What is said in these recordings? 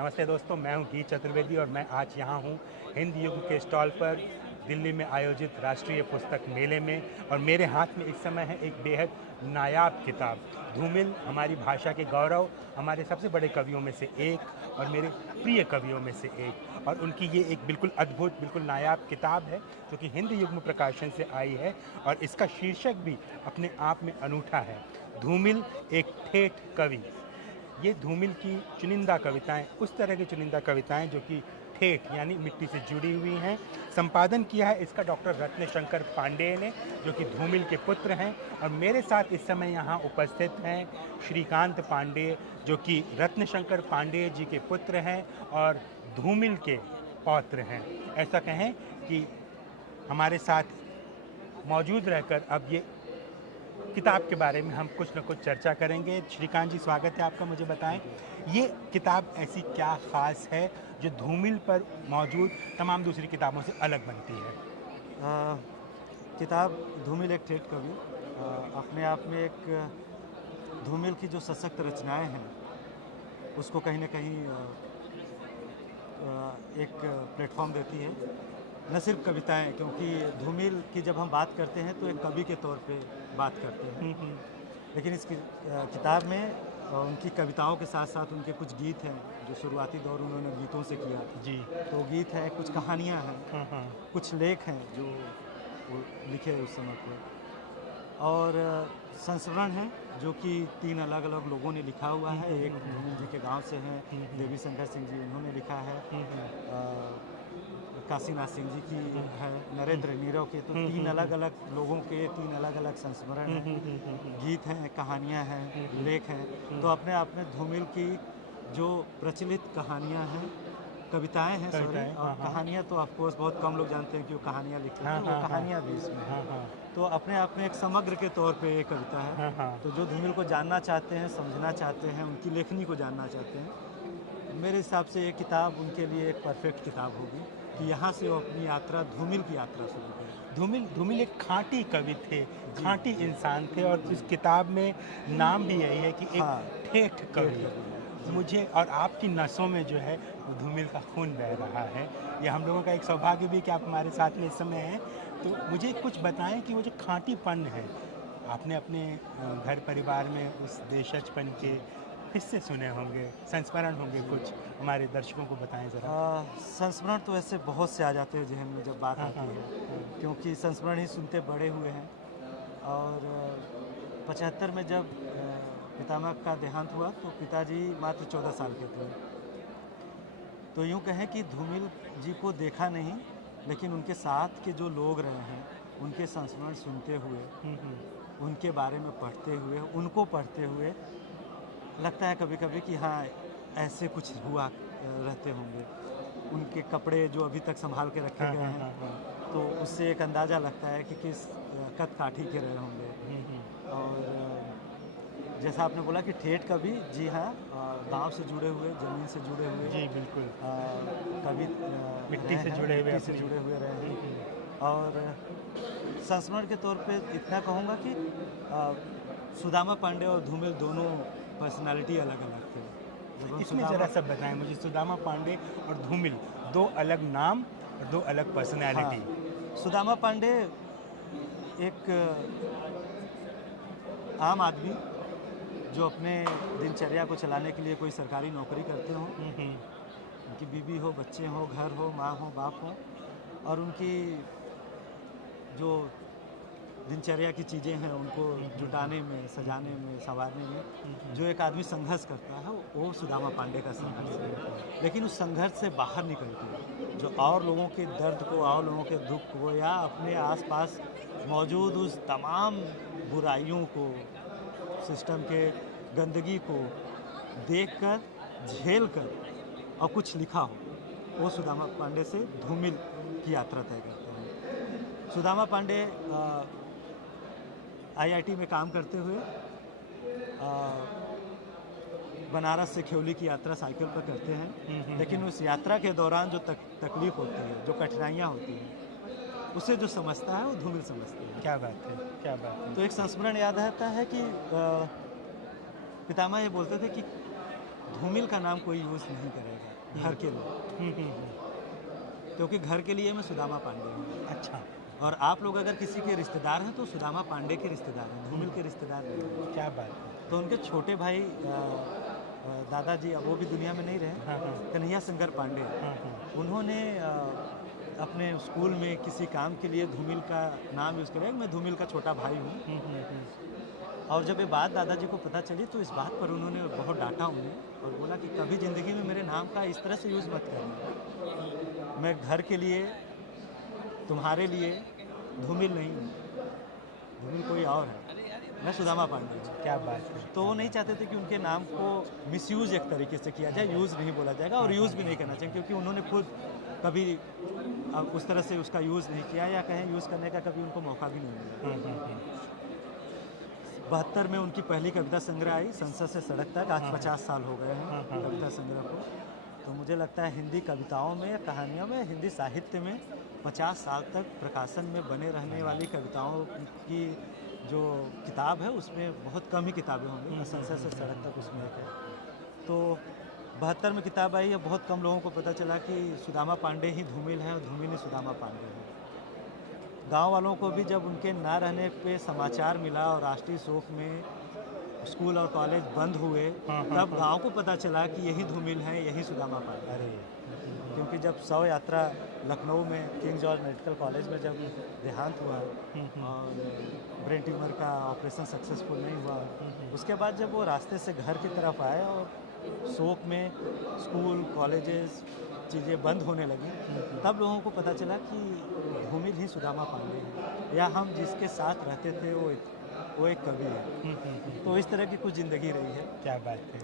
नमस्ते दोस्तों, मैं हूं गीत चतुर्वेदी और मैं आज यहाँ हूं हिंद युग के स्टॉल पर दिल्ली में आयोजित राष्ट्रीय पुस्तक मेले में। और मेरे हाथ में इस समय है एक बेहद नायाब किताब धूमिल, हमारी भाषा के गौरव, हमारे सबसे बड़े कवियों में से एक और मेरे प्रिय कवियों में से एक। और उनकी ये एक बिल्कुल अद्भुत, बिल्कुल नायाब किताब है जो कि हिंद युग प्रकाशन से आई है और इसका शीर्षक भी अपने आप में अनूठा है, धूमिल एक ठेठ कवि। ये धूमिल की चुनिंदा कविताएं, उस तरह की चुनिंदा कविताएं जो कि ठेठ यानी मिट्टी से जुड़ी हुई हैं। संपादन किया है इसका डॉक्टर रत्नशंकर पांडेय ने, जो कि धूमिल के पुत्र हैं। और मेरे साथ इस समय यहाँ उपस्थित हैं श्रीकांत पांडेय, जो कि रत्नशंकर पांडेय जी के पुत्र हैं और धूमिल के पौत्र हैं। ऐसा कहें कि हमारे साथ मौजूद रहकर अब ये किताब के बारे में हम कुछ न कुछ चर्चा करेंगे। श्रीकांत जी, स्वागत है आपका। मुझे बताएं, ये किताब ऐसी क्या ख़ास है जो धूमिल पर मौजूद तमाम दूसरी किताबों से अलग बनती है? किताब धूमिल एक ठेठ कवि अपने आप में एक धूमिल की जो सशक्त रचनाएं हैं उसको कहीं ना कहीं एक प्लेटफॉर्म देती है। न सिर्फ कविताएं, क्योंकि धूमिल की जब हम बात करते हैं तो एक कवि के तौर पे बात करते हैं, लेकिन इस किताब में उनकी कविताओं के साथ साथ उनके कुछ गीत हैं जो शुरुआती दौर उन्होंने गीतों से किया जी। तो गीत है, कुछ कहानियां हैं, हाँ। कुछ लेख हैं जो वो लिखे उस समय पे, और संस्मरण है जो कि 3 अलग अलग लोगों ने लिखा हुआ है। एक धूमिल जी के गांव से हैं, देवी शंकर सिंह जी, उन्होंने लिखा है। काशीनाथ सिंह जी की है, नरेंद्र नीरव के। तो 3 अलग अलग लोगों के 3 अलग अलग संस्मरण हैं, गीत हैं, कहानियां हैं, लेख हैं। तो अपने आप में धूमिल की जो प्रचलित कहानियां हैं, कविताएं हैं सॉरी, और कहानियां तो ऑफकोर्स बहुत कम लोग जानते हैं कि वो कहानियां लिखते हैं, तो वो कहानियां भी इसमें हैं। तो अपने आप में एक समग्र के तौर पे ये कविता है। तो जो धूमिल को जानना चाहते हैं, समझना चाहते हैं, उनकी लेखनी को जानना चाहते हैं, मेरे हिसाब से ये किताब उनके लिए एक परफेक्ट किताब होगी कि यहाँ से वो अपनी यात्रा, धूमिल की यात्रा शुरू करें। धूमिल एक खाँटी कवि थे, खाँटी इंसान थे, और इस किताब में नाम भी यही है कि एक ठेठ कवि। मुझे और आपकी नसों में जो है वो धूमिल का खून बह रहा है। ये हम लोगों का एक सौभाग्य भी कि आप हमारे साथ में इस समय हैं। तो मुझे कुछ बताएं कि वो जो खाँटीपन है, आपने अपने घर परिवार में उस देशजपन के किस्से सुने होंगे, संस्मरण होंगे, कुछ हमारे दर्शकों को बताएं ज़रा। संस्मरण तो ऐसे बहुत से आ जाते हैं जहन में जब बात आती है, क्योंकि संस्मरण ही सुनते बड़े हुए हैं। और 75 में जब पितामह का देहांत हुआ तो पिताजी मात्र 14 साल के थे। तो यूँ कहें कि धूमिल जी को देखा नहीं, लेकिन उनके साथ के जो लोग रहे हैं उनके संस्मरण सुनते हुए, उनके बारे में पढ़ते हुए, उनको पढ़ते हुए लगता है कभी कभी कि हाँ, ऐसे कुछ हुआ रहते होंगे। उनके कपड़े जो अभी तक संभाल के रखे गए हैं, तो उससे एक अंदाज़ा लगता है कि किस कद काठी के रहे होंगे। और जैसा आपने बोला कि ठेठ कवि, जी हाँ, गांव से जुड़े हुए, ज़मीन से जुड़े हुए, जी बिल्कुल, कवि मिट्टी से जुड़े हुए, मिट्टी से जुड़े हुए रहे हैं। और संस्मरण के तौर पे इतना कहूँगा कि सुदामा पांडे और धूमिल दोनों पर्सनालिटी अलग अलग थे। इसमें ज़रा सब बताएं मुझे, सुदामा पांडे और धूमिल, 2 अलग नाम और 2 अलग पर्सनैलिटी। सुदामा पांडे एक आम आदमी जो अपने दिनचर्या को चलाने के लिए कोई सरकारी नौकरी करते हों, उनकी बीवी हो, बच्चे हो, घर हो, माँ हो, बाप हो, और उनकी जो दिनचर्या की चीज़ें हैं उनको जुटाने में, सजाने में, संवारने में जो एक आदमी संघर्ष करता है, वो सुदामा पांडे का संघर्ष है। लेकिन उस संघर्ष से बाहर निकल के जो और लोगों के दर्द को, और लोगों के दुख को, या अपने आसपास मौजूद उस तमाम बुराइयों को, सिस्टम के गंदगी को देखकर, झेलकर और कुछ लिखा हो, वो सुदामा पांडे से धूमिल की यात्रा तय करते हैं। सुदामा पांडे IIT में काम करते हुए बनारस से ख्योली की यात्रा साइकिल पर करते हैं, लेकिन उस यात्रा के दौरान जो तकलीफ होती है, जो कठिनाइयाँ होती हैं, उसे जो समझता है वो धूमिल समझते हैं। क्या बात है, क्या बात है। तो एक संस्मरण याद आता है कि पितामह ये बोलते थे कि धूमिल का नाम कोई यूज़ नहीं करेगा घर के लिए, क्योंकि घर के लिए मैं सुदामा पांडे हूँ। अच्छा, और आप लोग अगर किसी के रिश्तेदार हैं तो सुदामा पांडे के रिश्तेदार हैं, धूमिल के रिश्तेदार नहीं हैं। क्या बात है। तो उनके छोटे भाई दादाजी, अब वो भी दुनिया में नहीं रहे, हाँ, हाँ, कन्हैया शंकर पांडे, हाँ, हाँ। उन्होंने अपने स्कूल में किसी काम के लिए धूमिल का नाम यूज़ किया। मैं धूमिल का छोटा भाई हूँ। और जब ये बात दादाजी को पता चली तो इस बात पर उन्होंने बहुत डांटा उन्हें और बोला कि कभी ज़िंदगी में मेरे नाम का इस तरह से यूज़ मत करना। मैं घर के लिए, तुम्हारे लिए धूमिल नहीं हूँ, धूमिल कोई और है, मैं सुदामा पांडे हूँ। क्या बात है। तो वो नहीं चाहते थे कि उनके नाम को मिसयूज़ एक तरीके से किया जाए, यूज़ नहीं बोला जाएगा और यूज़ भी नहीं करना चाहिए, क्योंकि उन्होंने खुद कभी उस तरह से उसका यूज़ नहीं किया या कहीं यूज़ करने का कभी उनको मौका भी नहीं मिला। 72 में उनकी पहली कविता संग्रह आई, संसद से सड़क तक। आज 50 साल हो गए हैं कविता संग्रह को। तो मुझे लगता है हिंदी कविताओं में, कहानियों में, हिंदी साहित्य में 50 साल तक प्रकाशन में बने रहने वाली कविताओं की जो किताब है उसमें बहुत कम ही किताबें होंगी। संसद से सड़क तक उसमें एक है। तो 72 में किताब आई है। बहुत कम लोगों को पता चला कि सुदामा पांडे ही धूमिल है और धूमिल ही सुदामा पांडे है। गांव वालों को भी जब उनके ना रहने पे समाचार मिला और राष्ट्रीय शोक में स्कूल और कॉलेज बंद हुए, तब गांव को पता चला कि यही धूमिल है, यही सुदामा पांडे। अरे, क्योंकि जब शव यात्रा लखनऊ में किंग जॉर्ज मेडिकल कॉलेज में जब देहांत हुआ और ब्रेन ट्यूमर का ऑपरेशन सक्सेसफुल नहीं हुआ, उसके बाद जब वो रास्ते से घर की तरफ आए और शोक में स्कूल कॉलेजेस चीज़ें बंद होने लगी, तब लोगों को पता चला कि धूमिल ही सुदामा पांडे है, या हम जिसके साथ रहते थे वो एक कवि है। तो इस तरह की कुछ ज़िंदगी रही है। क्या बात है।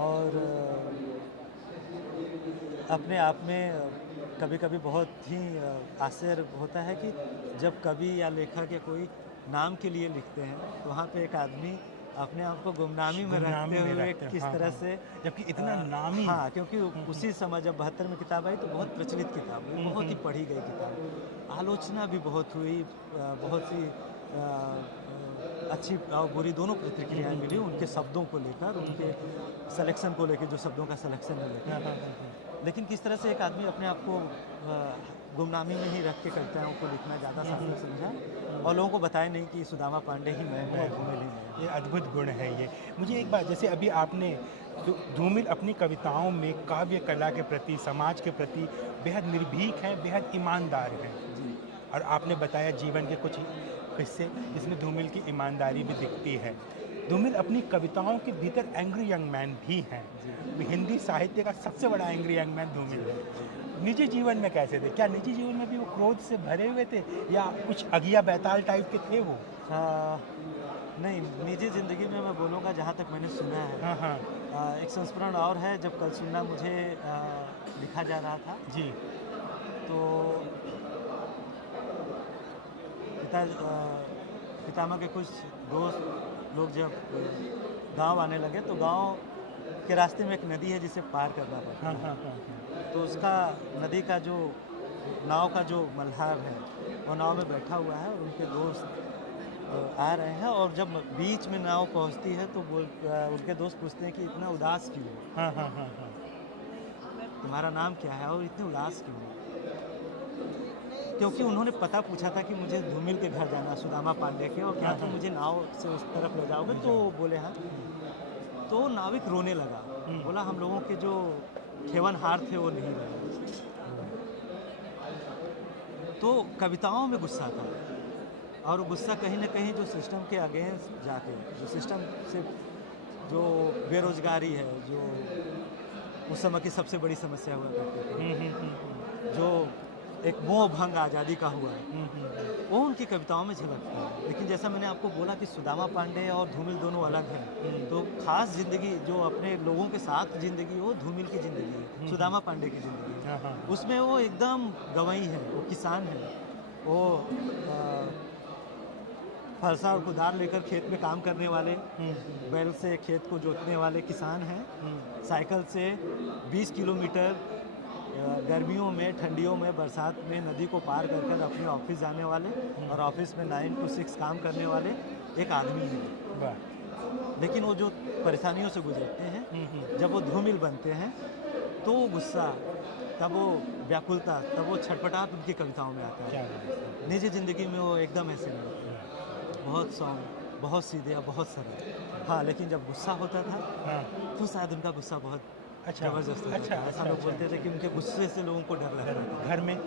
और अपने आप में कभी कभी बहुत ही आश्चर्य होता है कि जब कवि या लेखक या कोई नाम के लिए लिखते हैं तो वहाँ पे एक आदमी अपने आप को गुमनामी में रखते हुए किस तरह से, जबकि इतना नामी। हाँ, क्योंकि उसी समय जब 72 में किताब आई तो बहुत प्रचलित किताब हुई, बहुत ही पढ़ी गई किताब, आलोचना भी बहुत हुई, बहुत सी अच्छी और बुरी दोनों प्रतिक्रियाएं मिली उनके शब्दों को लेकर, उनके सिलेक्शन को लेकर, जो शब्दों का सिलेक्शन है लेकर। लेकिन किस तरह से एक आदमी अपने आप को गुमनामी में ही रख के कविताओं को लिखना ज़्यादा सार्थक समझा और लोगों को बताया नहीं कि सुदामा पांडे ही मैं हूँ और धूमिल ही मैं। ये अद्भुत गुण है ये। मुझे एक बात, जैसे अभी आपने धूमिल अपनी कविताओं में काव्य कला के प्रति, समाज के प्रति बेहद निर्भीक हैं, बेहद ईमानदार हैं। जी। और आपने बताया जीवन के कुछ किस्से जिसमें धूमिल की ईमानदारी भी दिखती है। धूमिल अपनी कविताओं के भीतर एंग्री यंग मैन भी हैं। हिंदी साहित्य का सबसे बड़ा एंग्री यंग मैन धूमिल है। निजी जीवन में कैसे थे? क्या निजी जीवन में भी वो क्रोध से भरे हुए थे या कुछ अगिया बैताल टाइप के थे वो? नहीं, निजी ज़िंदगी में मैं बोलूँगा जहाँ तक मैंने सुना है। हाँ। एक संस्मरण और है, जब कल सुनना मुझे लिखा जा रहा था जी। तो पितामह के कुछ दोस्त लोग जब गांव आने लगे तो गांव के रास्ते में एक नदी है जिसे पार करना पड़ता है। हाँ। तो उसका नदी का जो नाव का जो मल्हार है वो नाव में बैठा हुआ है और उनके दोस्त आ रहे हैं, और जब बीच में नाव पहुंचती है तो वो उनके दोस्त पूछते हैं कि इतना उदास क्यों हो? हाँ। तुम्हारा नाम क्या है और इतने उदास क्यों हो? क्योंकि उन्होंने पता पूछा था कि मुझे धूमिल के घर जाना, सुदामा पांडे के, और क्या तुम मुझे नाव से उस तरफ ले जाओगे? तो बोले हाँ। तो नाविक रोने लगा, बोला हम लोगों के जो खेवनहार थे वो नहीं रहे। तो कविताओं में गुस्सा था, और गुस्सा कहीं ना कहीं जो सिस्टम के अगेंस्ट जाके, जो सिस्टम से जो बेरोजगारी है, जो उस समय की सबसे बड़ी समस्या हुआ करती थी, जो एक मोह भंग आज़ादी का हुआ है, वो उनकी कविताओं में झलकता है। लेकिन जैसा मैंने आपको बोला कि सुदामा पांडे और धूमिल दोनों अलग हैं, तो खास ज़िंदगी जो अपने लोगों के साथ ज़िंदगी, वो धूमिल की ज़िंदगी है, सुदामा पांडे की ज़िंदगी है। उसमें वो एकदम गंवई है, वो किसान है, वो फरसा और कुदार लेकर खेत में काम करने वाले, बैल से खेत को जोतने वाले किसान हैं। साइकिल से 20 किलोमीटर गर्मियों में, ठंडियों में, बरसात में नदी को पार कर कर अपने ऑफिस जाने वाले और ऑफिस में 9 to 6 काम करने वाले एक आदमी है। लेकिन वो जो परेशानियों से गुजरते हैं, जब वो धूमिल बनते हैं तो वो गुस्सा, तब वो व्याकुलता, तब वो छटपटाहट उनकी कविताओं में आता क्या है। बात है। निजी ज़िंदगी में वो एकदम ऐसे नहीं होते, बहुत सौम्य, बहुत सीधे और बहुत सरल। हाँ, लेकिन जब गुस्सा होता था हाँ, तो शायद उनका गुस्सा बहुत अच्छा, ज़बरदस्त होता अच्छा, था। ऐसा अच्छा, लोग अच्छा। बोलते थे कि उनके गुस्से से लोगों को डर लगता था। घर में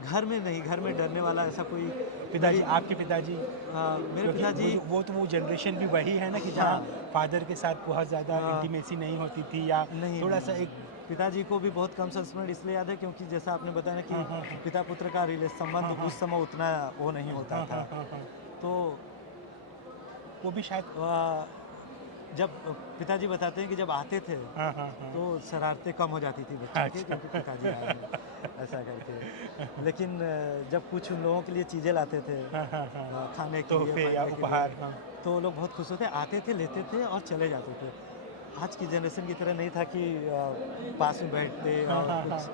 घर में नहीं, घर में डरने वाला ऐसा कोई पिताजी, मेरी आपके पिताजी, मेरे क्योंकि पिताजी वो तो वो जनरेशन भी वही है ना कि जहाँ हाँ। फादर के साथ बहुत ज़्यादा इंटीमेसी नहीं होती थी, या नहीं, थोड़ा नहीं, सा नहीं, एक नहीं। पिताजी को भी बहुत कम संस्मरण इसलिए याद है क्योंकि जैसा आपने बताया ना हाँ, हाँ, कि हाँ। पिता पुत्र का हाँ, संबंध हाँ। उस समय उतना वो नहीं होता हाँ, था। हाँ, हाँ, हाँ। तो वो भी शायद जब पिताजी बताते हैं कि जब आते थे हाँ, हाँ, हाँ। तो शरारतें कम हो जाती थी बच्चों की, अच्छा। क्योंकि पिताजी आए हैं, ऐसा करके। लेकिन जब कुछ उन लोगों के लिए चीज़ें लाते थे, हाँ, हाँ, हाँ। खाने के लिए, तोहफे या पहनने के उपहार, लिए, हाँ। तो वो लोग बहुत खुश होते, आते थे, लेते थे और चले जाते थे। आज की जनरेशन की तरह नहीं था कि पास में बैठते हाँ, और हाँ, हाँ। कुछ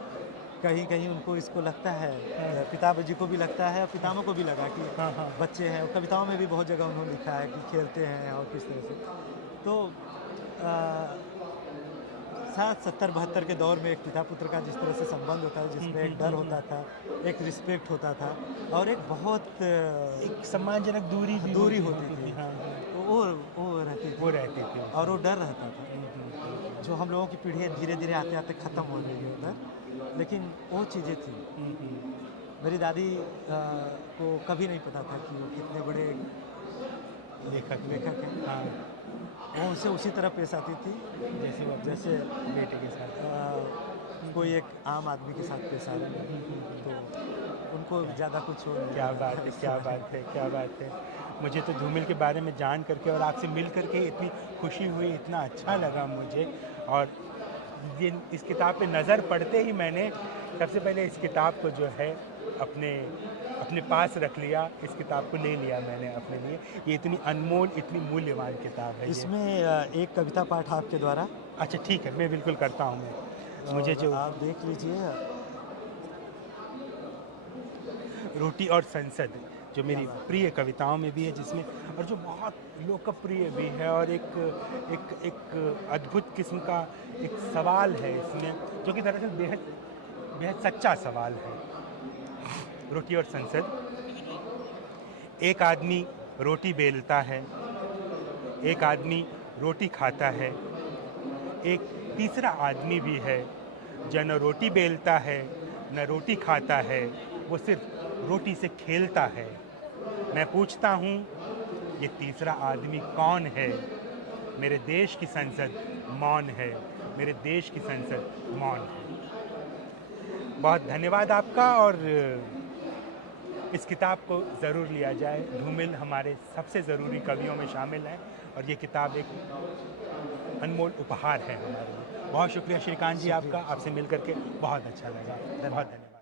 कहीं-कहीं उनको इसको लगता है, हाँ। पिताजी को भी लगता है और पितामह को भी लगा कि हाँ, हाँ। बच्चे हैं। कविताओं में भी बहुत जगह उन्होंने लिखा है कि खेलते हैं और किस तरह से। तो शायद 70-72 के दौर में एक पिता-पुत्र का जिस तरह से संबंध होता है, जिसमें एक डर होता था, एक रिस्पेक्ट होता था और एक बहुत एक सम्मानजनक दूरी भी दूरी होती थी। हाँ, हाँ। तो वो रहती वो थी रहती थी। और वो डर रहता था। जो हम लोगों की पीढ़ी धीरे-धीरे आते-आते ख़त्म हो रही है उधर, लेकिन वो चीज़ें थी। मेरी दादी को कभी नहीं पता था कि वो कितने बड़े लेखक हैं। हाँ, वो उनसे उसी तरह पेश आती थी जैसे वो अपने जैसे बेटे के साथ। कोई एक आम आदमी के साथ पेश आ रही है, तो उनको ज़्यादा कुछ हो नहीं क्या रहा बात है, क्या बात है, क्या बात है। मुझे तो धूमिल के बारे में जान करके और आपसे मिल करके इतनी खुशी हुई, इतना अच्छा लगा मुझे। और ये इस किताब पे नज़र पड़ते ही मैंने सबसे पहले इस किताब को जो है अपने अपने पास रख लिया, इस किताब को ले लिया मैंने अपने लिए। ये इतनी अनमोल, इतनी मूल्यवान किताब है ये। इसमें एक कविता पाठ आपके द्वारा, अच्छा ठीक है, मैं बिल्कुल करता हूँ मैं। मुझे और जो आप देख लीजिए। रोटी और संसद, जो मेरी प्रिय कविताओं में भी है, जिसमें और जो बहुत लोकप्रिय भी है, और एक अद्भुत किस्म का एक सवाल है इसमें, जो कि दरअसल बेहद बेहद सच्चा सवाल है। रोटी और संसद। एक आदमी रोटी बेलता है, एक आदमी रोटी खाता है, एक तीसरा आदमी भी है जो न रोटी बेलता है न रोटी खाता है, वो सिर्फ रोटी से खेलता है। मैं पूछता हूँ, ये तीसरा आदमी कौन है? मेरे देश की संसद मौन है, मेरे देश की संसद मौन है। बहुत धन्यवाद आपका, और इस किताब को ज़रूर लिया जाए। धूमिल हमारे सबसे ज़रूरी कवियों में शामिल हैं, और ये किताब एक अनमोल उपहार है हमारे लिए। बहुत शुक्रिया श्रीकांत जी आपका, आपसे मिल करके बहुत अच्छा लगा। बहुत धन्यवाद।